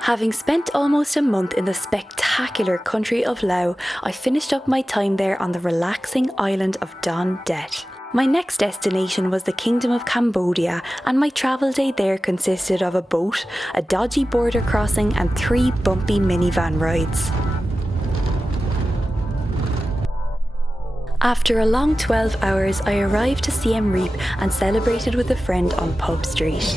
Having spent almost a month in the spectacular country of Laos, I finished up my time there on the relaxing island of Don Det. My next destination was the Kingdom of Cambodia, and my travel day there consisted of a boat, a dodgy border crossing and 3 bumpy minivan rides. After a long 12 hours, I arrived to Siem Reap and celebrated with a friend on Pub Street.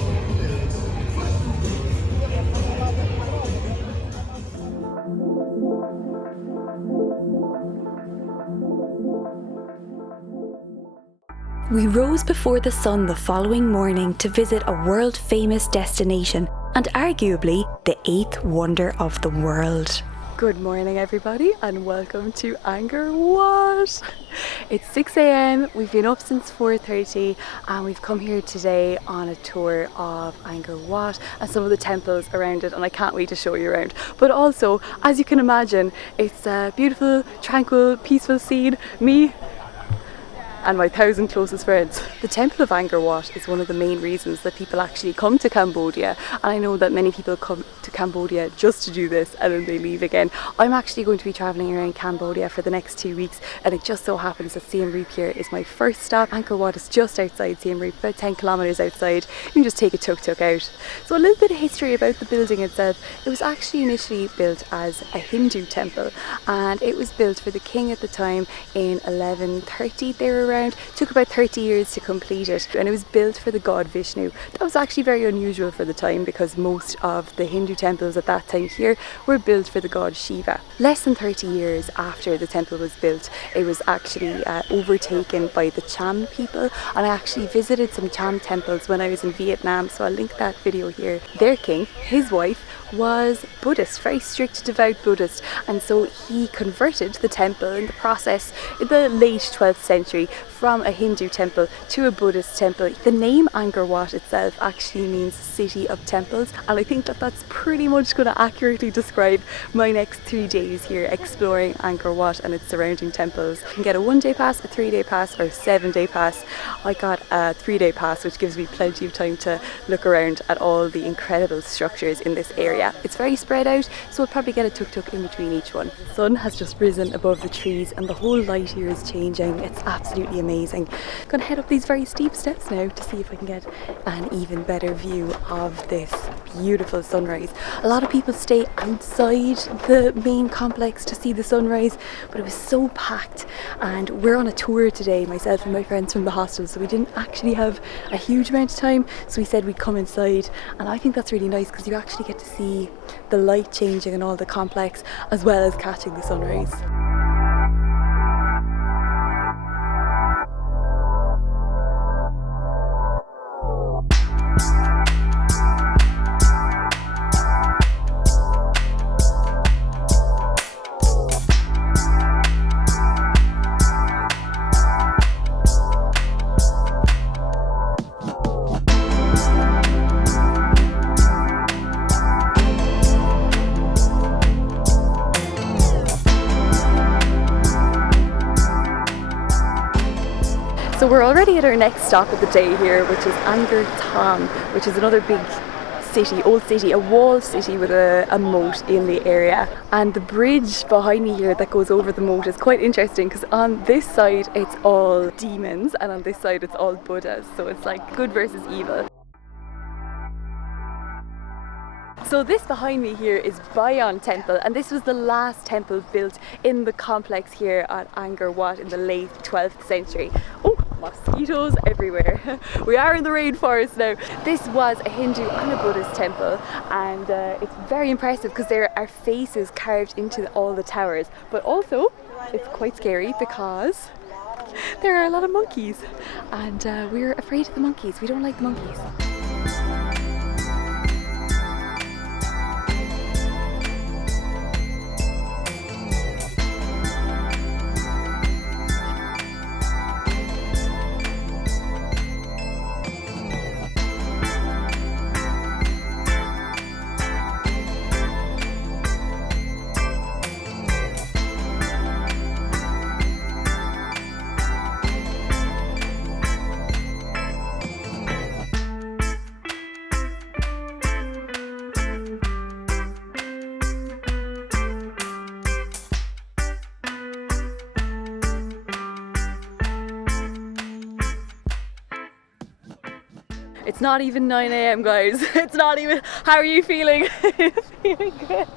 We rose before the sun the following morning to visit a world-famous destination and arguably the 8th wonder of the world. Good morning everybody and welcome to Angkor Wat. It's 6 a.m, we've been up since 4:30 and we've come here today on a tour of Angkor Wat and some of the temples around it, and I can't wait to show you around. But also, as you can imagine, it's a beautiful, tranquil, peaceful scene. Me and my 1,000 closest friends. The Temple of Angkor Wat is one of the main reasons that people actually come to Cambodia, and I know that many people come to Cambodia just to do this and then they leave again. I'm actually going to be travelling around Cambodia for the next 2 weeks, and it just so happens that Siem Reap here is my first stop. Angkor Wat is just outside Siem Reap, about 10 kilometres outside. You can just take a tuk-tuk out. So a little bit of history about the building itself. It was actually initially built as a Hindu temple, and it was built for the king at the time in 1130 there around. Took about 30 years to complete it, and it was built for the god Vishnu. That was actually very unusual for the time because most of the Hindu temples at that time here were built for the god Shiva. Less than 30 years after the temple was built, it was actually overtaken by the Cham people, and I actually visited some Cham temples when I was in Vietnam, so I'll link that video here. Their king, his wife, was Buddhist, very strict, devout Buddhist, and so he converted the temple in the process in the late 12th century from a Hindu temple to a Buddhist temple. The name Angkor Wat itself actually means city of temples, and I think that that's pretty much going to accurately describe my next 3 days here exploring Angkor Wat and its surrounding temples. You can get a 1-day pass, a 3-day pass, or a 7-day pass. I got a 3-day pass, which gives me plenty of time to look around at all the incredible structures in this area. It's very spread out, so we'll probably get a tuk-tuk in between each one. The sun has just risen above the trees and the whole light here is changing. It's absolutely amazing. I'm going to head up these very steep steps now to see if I can get an even better view of this beautiful sunrise. A lot of people stay outside the main complex to see the sunrise, but it was so packed, and we're on a tour today, myself and my friends from the hostel, so we didn't actually have a huge amount of time, so we said we'd come inside, and I think that's really nice because you actually get to see the light changing in all the complex as well as catching the sunrise. So we're already at our next stop of the day here, which is Angkor Thom, which is another big city, old city, a walled city with a moat in the area. And the bridge behind me here that goes over the moat is quite interesting because on this side it's all demons and on this side it's all Buddhas. So it's like good versus evil. So this behind me here is Bayon Temple, and this was the last temple built in the complex here at Angkor Wat in the late 12th century. Oh, mosquitoes everywhere. We are in the rainforest now. This was a Hindu and a Buddhist temple, and it's very impressive because there are faces carved into all the towers, but also it's quite scary because there are a lot of monkeys, and we're afraid of the monkeys. We don't like the monkeys. It's not even 9 a.m. guys. It's not even. How are you feeling? Feeling good?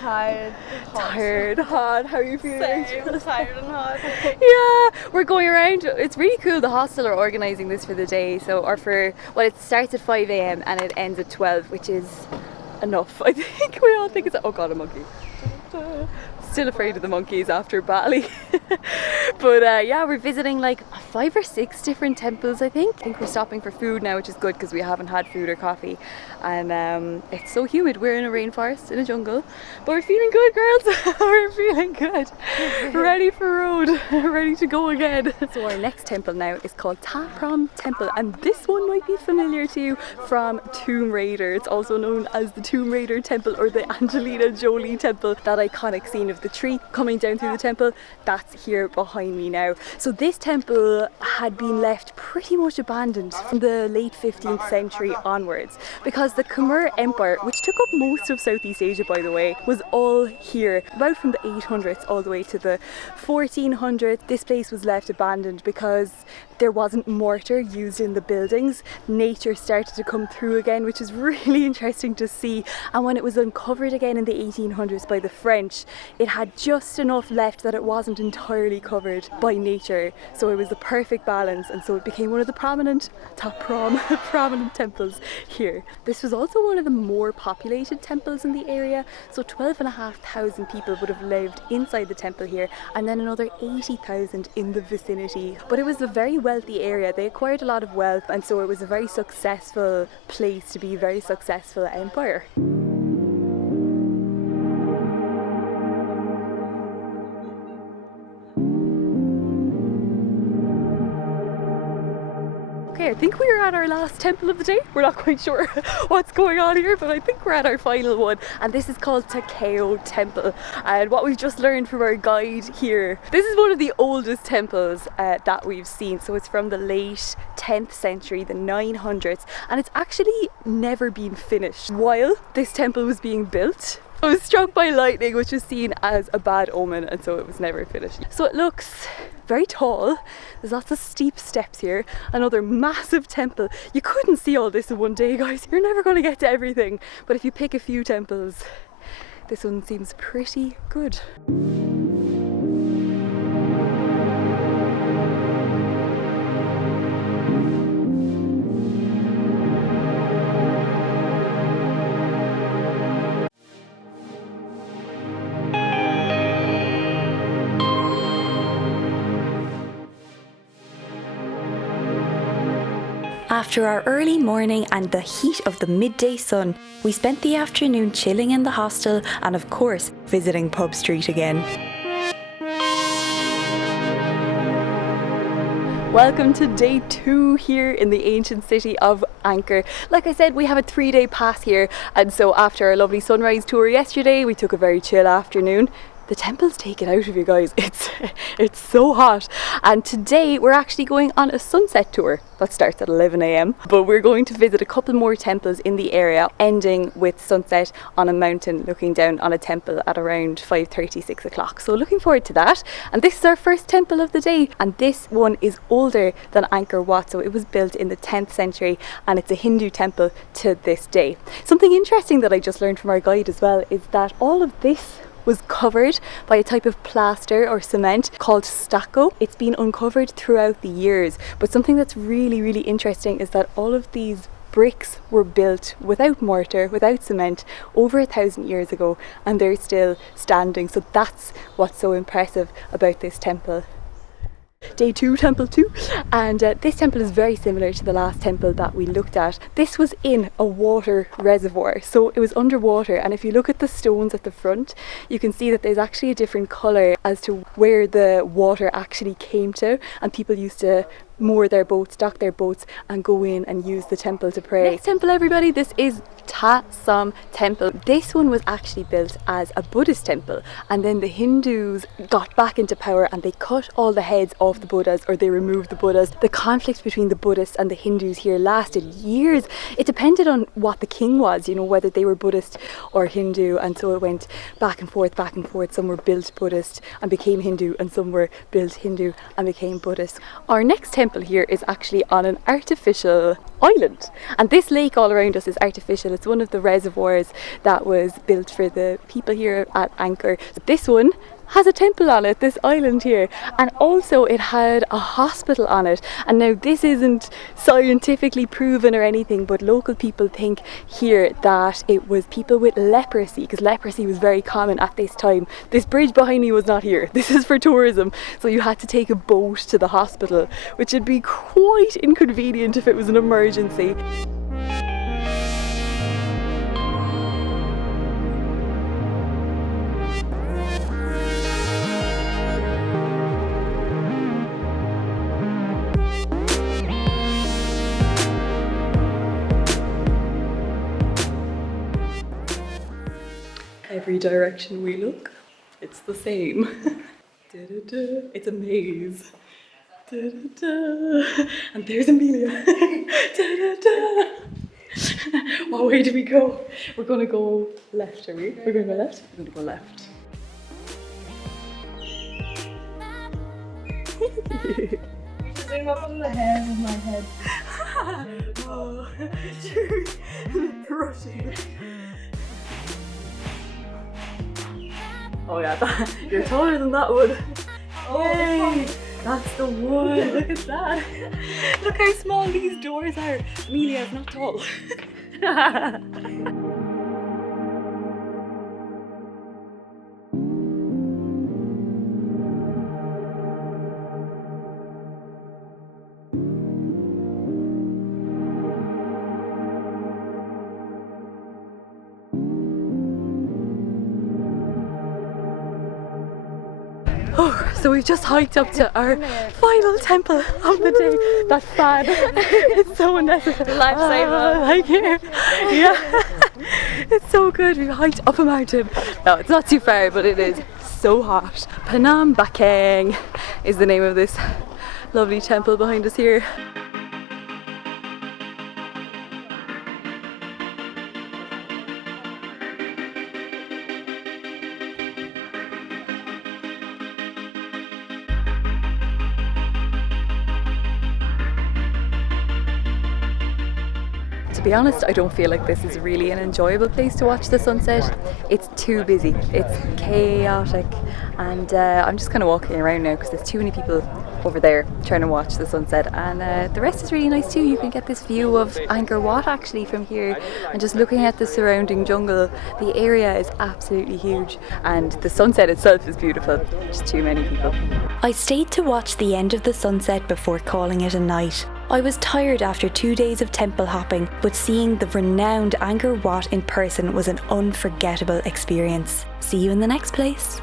Tired. Hot. Tired, hot. How are you feeling? Same, tired and hot. Yeah, we're going around. It's really cool. The hostel are organising this for the day. Well, it starts at 5 a.m. and it ends at 12, which is enough. I think we all think it's. Oh god, a monkey. Still afraid of the monkeys after Bali. But yeah, we're visiting like 5 or 6 different temples. I think we're stopping for food now, which is good because we haven't had food or coffee, and it's so humid. We're in a rainforest in a jungle, but we're feeling good, girls. We're feeling good. Ready for road. Ready to go again. So our next temple now is called Ta Prohm Temple, and this one might be familiar to you from Tomb Raider. It's also known as the Tomb Raider Temple or the Angelina Jolie Temple. That iconic scene of the tree coming down through the temple, that's here behind me now. So this temple had been left pretty much abandoned from the late 15th century onwards, because the Khmer Empire, which took up most of Southeast Asia by the way, was all here. About from the 800s all the way to the 1400s, this place was left abandoned because there wasn't mortar used in the buildings. Nature started to come through again, which is really interesting to see. And when it was uncovered again in the 1800s by the French, it had just enough left that it wasn't entirely covered by nature. So it was the perfect balance, and so it became one of the prominent prominent temples here. This was also one of the more populated temples in the area. So 12,500 people would have lived inside the temple here, and then another 80,000 in the vicinity. But it was a very wealthy area. They acquired a lot of wealth, and so it was a very successful place to be, a very successful empire. Okay, I think we're at our last temple of the day. We're not quite sure what's going on here, but I think we're at our final one, and this is called Cáit Temple. And what we've just learned from our guide here, this is one of the oldest temples that we've seen. So it's from the late 10th century, the 900s, and it's actually never been finished while this temple was being built. It was struck by lightning, which is seen as a bad omen, and so it was never finished. So it looks very tall. There's lots of steep steps here. Another massive temple. You couldn't see all this in one day, guys. You're never going to get to everything. But if you pick a few temples, this one seems pretty good. After our early morning and the heat of the midday sun, we spent the afternoon chilling in the hostel and of course visiting Pub Street again. Welcome to day 2 here in the ancient city of Angkor. Like I said, we have a 3-day pass here, and so after our lovely sunrise tour yesterday, we took a very chill afternoon. The temple's taken out of you guys. It's so hot. And today we're actually going on a sunset tour that starts at 11 a.m. But we're going to visit a couple more temples in the area, ending with sunset on a mountain looking down on a temple at around 5:30, 6 o'clock. So looking forward to that. And this is our first temple of the day. And this one is older than Angkor Wat. So it was built in the 10th century and it's a Hindu temple to this day. Something interesting that I just learned from our guide as well is that all of this was covered by a type of plaster or cement called stucco. It's been uncovered throughout the years, but something that's really, really interesting is that all of these bricks were built without mortar, without cement, over 1,000 years ago, and they're still standing. So that's what's so impressive about this temple. Day 2, temple 2, and this temple is very similar to the last temple that we looked at. This was in a water reservoir, so it was underwater, and if you look at the stones at the front, you can see that there's actually a different colour as to where the water actually came to, and people used to moor their boats, dock their boats, and go in and use the temple to pray. Next temple, everybody, this is Ha Som temple. This one was actually built as a Buddhist temple, and then the Hindus got back into power and they cut all the heads off the Buddhas, or they removed the Buddhas. The conflict between the Buddhists and the Hindus here lasted years. It depended on what the king was, you know, whether they were Buddhist or Hindu, and so it went back and forth, back and forth. Some were built Buddhist and became Hindu, and some were built Hindu and became Buddhist. Our next temple here is actually on an artificial island, and this lake all around us is artificial. It's one of the reservoirs that was built for the people here at Angkor. This one has a temple on it, this island here, and also it had a hospital on it. And now this isn't scientifically proven or anything, but local people think here that it was people with leprosy, because leprosy was very common at this time. This bridge behind me was not here, this is for tourism, so you had to take a boat to the hospital, which would be quite inconvenient if it was an emergency. Every direction we look, it's the same. Da-da-da. It's a maze. Da-da-da. And there's Amelia. Da-da-da. What way do we go? We're going to go left, are we? We're going to go left? We're going to go left. You should zoom up on the hair with my head. Oh, brushing. Oh yeah, you're taller than that one. Yay! That's the one. Look at that. Look how small these doors are. Amelia's not tall. Oh, so we've just hiked up to our final temple of the day. That fan, it's so unnecessary. Lifesaver. Like here, yeah. It's so good. We've hiked up a mountain. No, it's not too far, but it is so hot. Panam Bakeng is the name of this lovely temple behind us here. To be honest, I don't feel like this is really an enjoyable place to watch the sunset. It's too busy, it's chaotic, and I'm just kind of walking around now because there's too many people over there trying to watch the sunset, and the rest is really nice too. You can get this view of Angkor Wat actually from here, and just looking at the surrounding jungle, the area is absolutely huge, and the sunset itself is beautiful. Just too many people. I stayed to watch the end of the sunset before calling it a night. I was tired after 2 days of temple hopping, but seeing the renowned Angkor Wat in person was an unforgettable experience. See you in the next place.